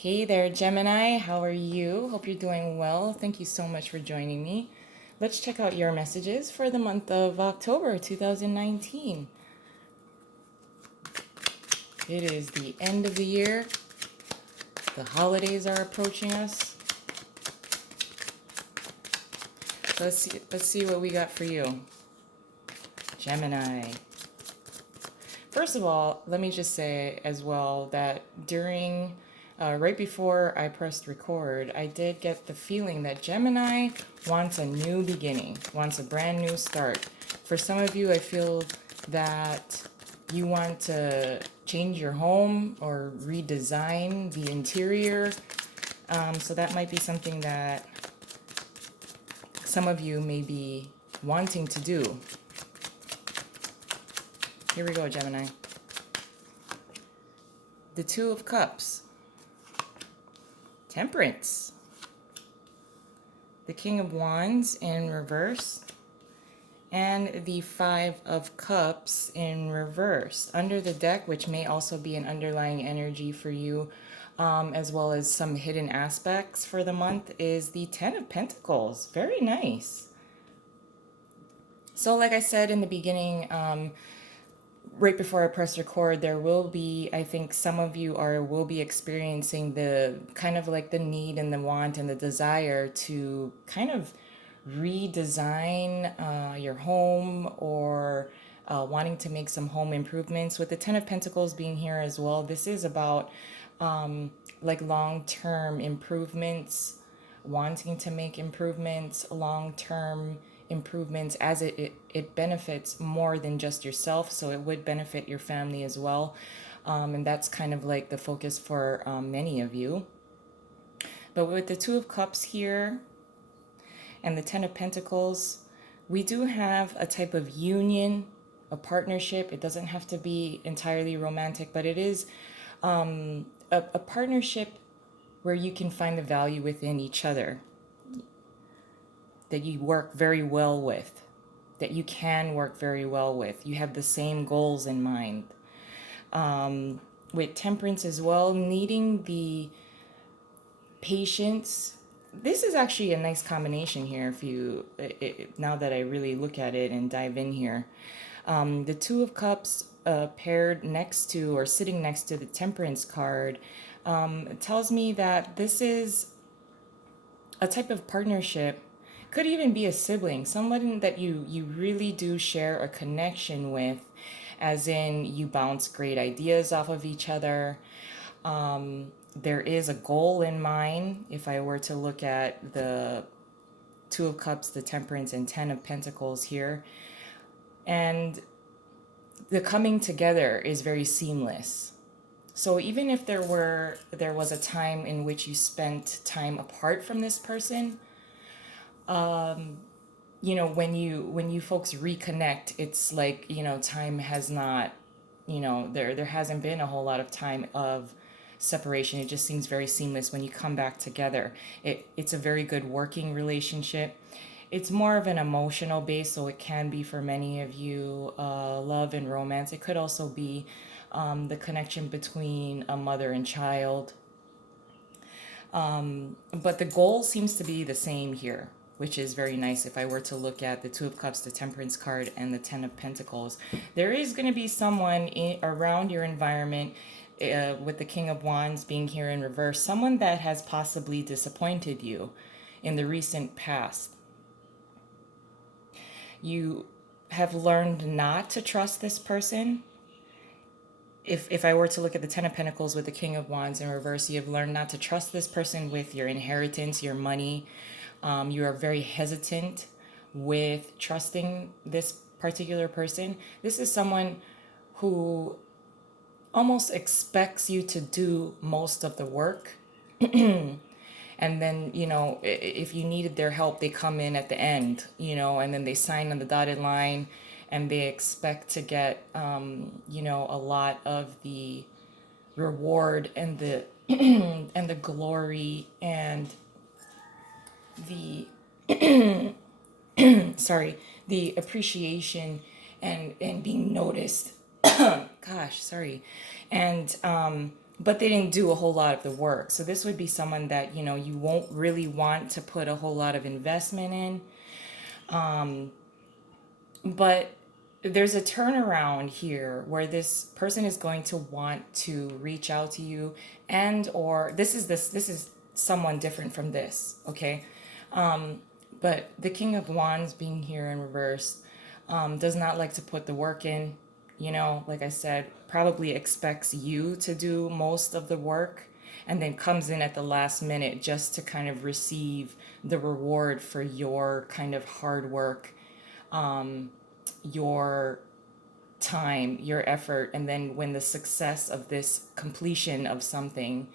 Hey there, Gemini. How are you? Hope you're doing well. Thank you so much for joining me. Let's check out your messages for the month of October 2019. It is the end of the year. The holidays are approaching us. So let's see what we got for you. Gemini. First of all, let me just say as well that right before I pressed record, I did get the feeling that Gemini wants a new beginning, wants a brand new start. For some of you, I feel that you want to change your home or redesign the interior. So that might be something that some of you may be wanting to do. Here we go, Gemini. The Two of Cups. Temperance. The King of Wands in reverse. And the Five of Cups in reverse. Under the deck, which may also be an underlying energy for you, as well as some hidden aspects for the month, is the Ten of Pentacles. Very nice. So like I said in the beginning, right before I press record, there will be, I think some of you will be experiencing the kind of like the need and the want and the desire to kind of redesign your home or wanting to make some home improvements. With the Ten of Pentacles being here as well, this is about like long-term improvements, wanting to make improvements, long-term improvements, as it benefits more than just yourself, so it would benefit your family as well. And that's kind of like the focus for many of you. But with the Two of Cups here and the Ten of Pentacles, we do have a type of union, a partnership. It doesn't have to be entirely romantic, but it is a partnership where you can find the value within each other, that you work very well with, that you can work very well with. You have the same goals in mind. With Temperance as well, needing the patience. This is actually a nice combination here if you, now that I really look at it and dive in here. The Two of Cups paired next to or sitting next to the Temperance card tells me that this is a type of partnership. Could even be a sibling, someone that you really do share a connection with, as in you bounce great ideas off of each other. There is a goal in mind. If I were to look at the Two of Cups, the Temperance, and Ten of Pentacles here, and the coming together is very seamless. So even if there was a time in which you spent time apart from this person, when you folks reconnect, it's like, time has not, there hasn't been a whole lot of time of separation. It just seems very seamless when you come back together. It's a very good working relationship. It's more of an emotional base, so it can be for many of you love and romance. It could also be the connection between a mother and child. But the goal seems to be the same here, which is very nice. If I were to look at the Two of Cups, the Temperance card, and the Ten of Pentacles, there is going to be someone around your environment, with the King of Wands being here in reverse, someone that has possibly disappointed you in the recent past. You have learned not to trust this person. If I were to look at the Ten of Pentacles with the King of Wands in reverse, you have learned not to trust this person with your inheritance, your money. You are very hesitant with trusting this particular person. This is someone who almost expects you to do most of the work. And then, if you needed their help, they come in at the end, and then they sign on the dotted line, and they expect to get, a lot of the reward and the and the glory and the the appreciation and being noticed. Gosh, sorry. And but they didn't do a whole lot of the work. So this would be someone that, you know, you won't really want to put a whole lot of investment in. But there's a turnaround here where this person is going to want to reach out to you, and or this is someone different from this, okay? But the King of Wands being here in reverse does not like to put the work in. You know, like I said, probably expects you to do most of the work and then comes in at the last minute just to kind of receive the reward for your kind of hard work, your time, your effort. And then when the success of this completion of something,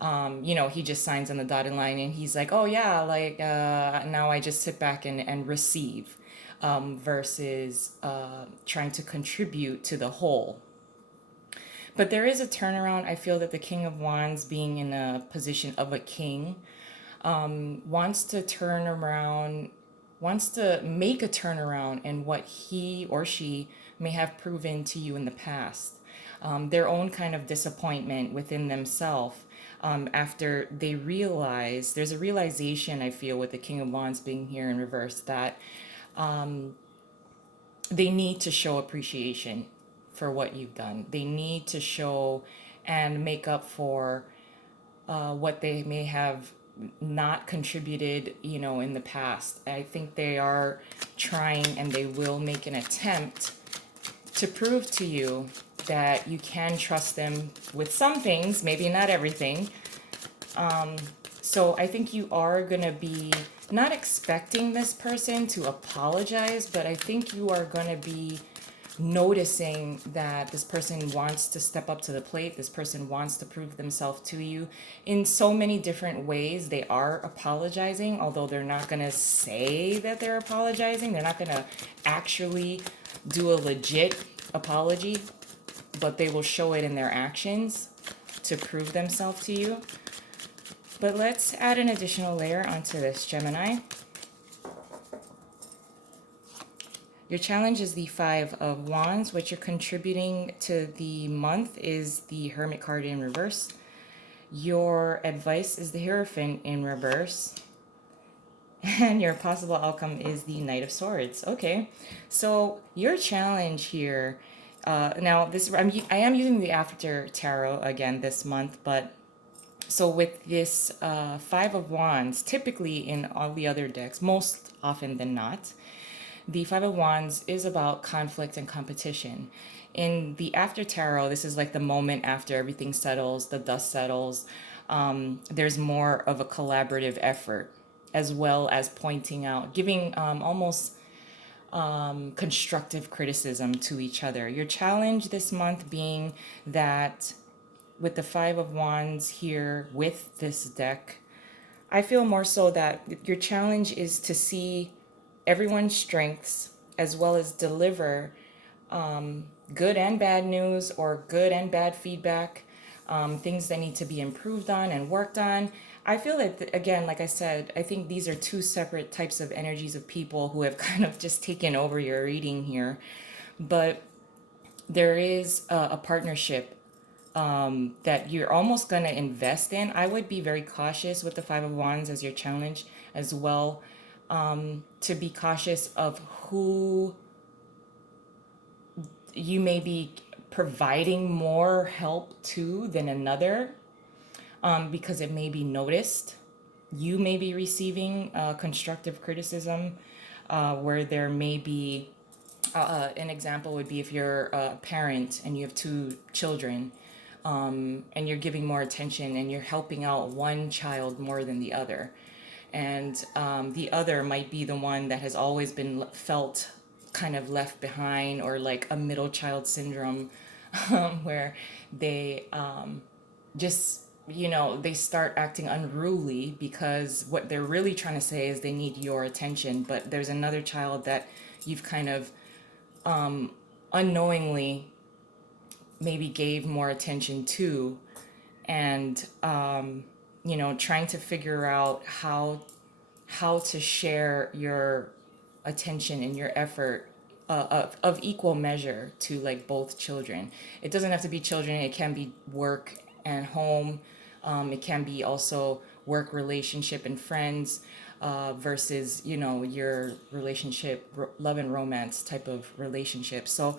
you know, he just signs on the dotted line and he's like, oh yeah, like now I just sit back and receive, versus trying to contribute to the whole. But there is a turnaround. I feel that the King of Wands, being in a position of a king, wants to turn around, wants to make a turnaround in what he or she may have proven to you in the past. Their own kind of disappointment within themselves, after they realize, there's a realization, I feel, with the King of Wands being here in reverse, that they need to show appreciation for what you've done. They need to show and make up for what they may have not contributed, you know, in the past. I think they are trying and they will make an attempt to prove to you that you can trust them with some things, maybe not everything. So I think you are going to be not expecting this person to apologize, but I think you are going to be noticing that this person wants to step up to the plate. This person wants to prove themselves to you in so many different ways. They are apologizing, although they're not going to say that they're apologizing. They're not going to actually do a legit apology, but they will show it in their actions to prove themselves to you. But let's add an additional layer onto this, Gemini. Your challenge is the Five of Wands. What you're contributing to the month is the Hermit card in reverse. Your advice is the Hierophant in reverse. And your possible outcome is the Knight of Swords. Okay, so your challenge here, now this I am using the After Tarot again this month, but so with this Five of Wands, typically in all the other decks, most often than not, the Five of Wands is about conflict and competition. In the After Tarot, this is like the moment after everything settles, the dust settles. There's more of a collaborative effort, as well as pointing out, giving almost constructive criticism to each other. Your challenge this month being that with the Five of Wands here with this deck, I feel more so that your challenge is to see everyone's strengths as well as deliver good and bad news or good and bad feedback, things that need to be improved on and worked on. I feel that, again, like I said, I think these are two separate types of energies of people who have kind of just taken over your reading here. But there is a partnership that you're almost going to invest in. I would be very cautious with the Five of Wands as your challenge as well, to be cautious of who you may be providing more help to than another, because it may be noticed. You may be receiving constructive criticism, where there may be, an example would be if you're a parent and you have two children, and you're giving more attention and you're helping out one child more than the other. And the other might be the one that has always been felt kind of left behind, or like a middle child syndrome, where they just, you know, they start acting unruly because what they're really trying to say is they need your attention. But there's another child that you've kind of unknowingly maybe gave more attention to, and you know, trying to figure out how to share your attention and your effort, of equal measure to like both children. It doesn't have to be children, it can be work and home. It can be also work, relationship, and friends, versus, your relationship, love and romance type of relationship. So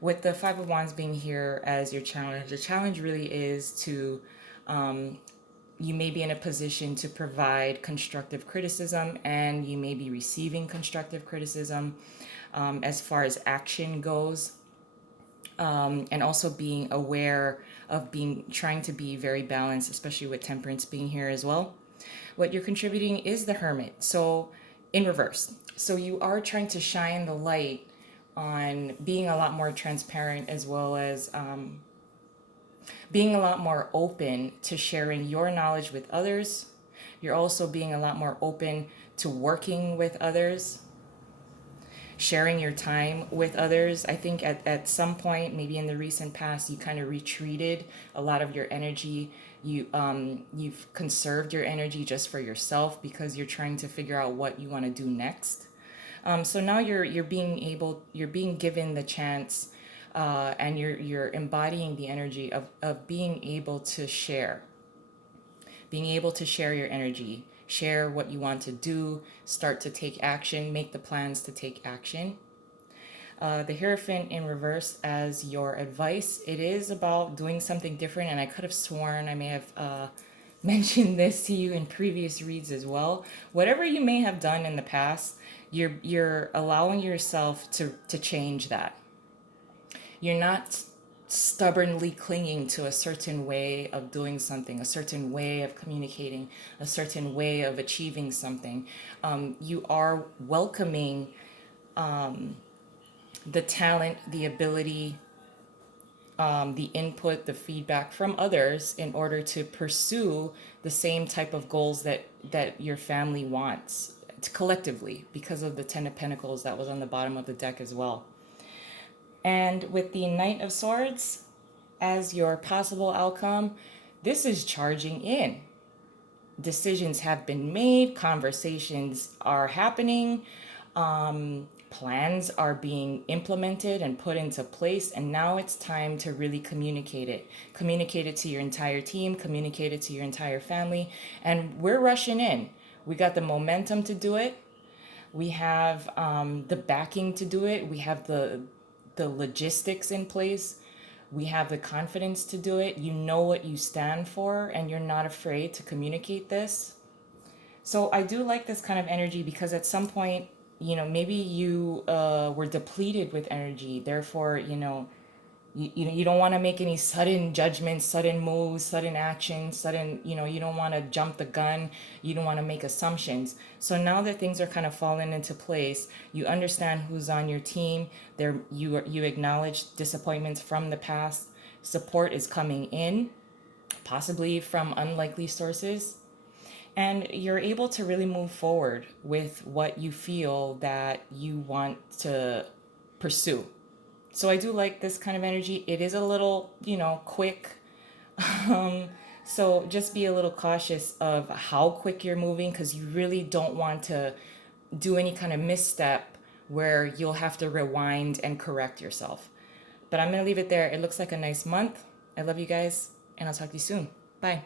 with the Five of Wands being here as your challenge, the challenge really is to, you may be in a position to provide constructive criticism, and you may be receiving constructive criticism, as far as action goes, and also being aware of trying to be very balanced, especially with Temperance being here as well. What you're contributing is the Hermit, so in reverse. So you are trying to shine the light on being a lot more transparent, as well as being a lot more open to sharing your knowledge with others. You're also being a lot more open to working with others, sharing your time with others. I think at some point, maybe in the recent past, you kind of retreated a lot of your energy. You've conserved your energy just for yourself because you're trying to figure out what you want to do next. So now you're being given the chance, and you're embodying the energy of being able to share your energy, share what you want to do, start to take action, make the plans to take action. The Hierophant in reverse as your advice. It is about doing something different, and I could have sworn I may have mentioned this to you in previous reads as well. Whatever you may have done in the past, you're allowing yourself to change that. You're not stubbornly clinging to a certain way of doing something, a certain way of communicating, a certain way of achieving something. You are welcoming the talent, the ability, the input, the feedback from others in order to pursue the same type of goals that your family wants collectively, because of the Ten of Pentacles that was on the bottom of the deck as well. And with the Knight of Swords as your possible outcome, this is charging in. Decisions have been made, conversations are happening, plans are being implemented and put into place, and now it's time to really communicate it. Communicate it to your entire team, communicate it to your entire family, and we're rushing in. We got the momentum to do it. We have the backing to do it. We have the logistics in place. We have the confidence to do it. You know what you stand for, and you're not afraid to communicate this. So I do like this kind of energy because at some point, maybe you were depleted with energy. Therefore, you don't want to make any sudden judgments, sudden moves, sudden actions, you don't want to jump the gun. You don't want to make assumptions. So now that things are kind of falling into place, you understand who's on your team. You acknowledge disappointments from the past. Support is coming in, possibly from unlikely sources. And you're able to really move forward with what you feel that you want to pursue. So I do like this kind of energy. It is a little, quick. So just be a little cautious of how quick you're moving, because you really don't want to do any kind of misstep where you'll have to rewind and correct yourself. But I'm going to leave it there. It looks like a nice month. I love you guys, and I'll talk to you soon. Bye.